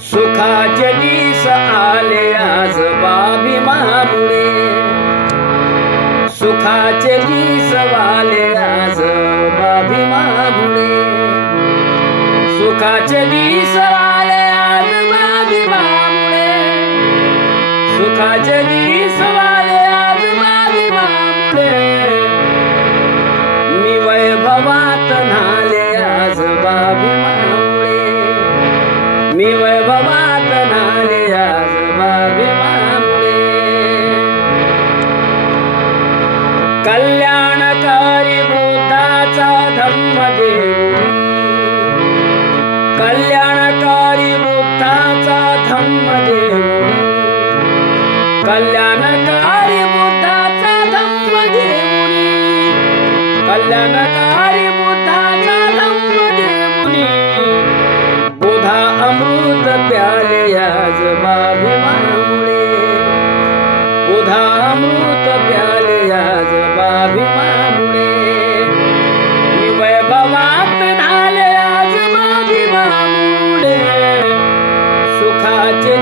सुखाचे दिस आले आज बाभिमामुळे, सुखाचे दिस आले आज बाभिमामुळे, सुखाचे दिस आले आज बाभिमामुळे, सुखाचे दिस आले आज बाभिमामुळे, मी वैभवात न्हाले आज बाभिमामुळे, मी वैभवात न्हाले आज बाभिमामुळे. कल्याणकारी बुद्धाचा धम्मदेव, कल्याणकारी बुद्धाचा धम्मदेव, कल्याणकारी बुद्धाचा धम्मदेवनी, कल्याणकारी बुद्धाचा धम्मदेवनी, बुधा अमृत प्याले आज बाभिमामुळे, बुधा अमृत प्याले आज बाभिमामुळे, मी वैभवात न्हाले आज बाभिमामुळे, सुखाचे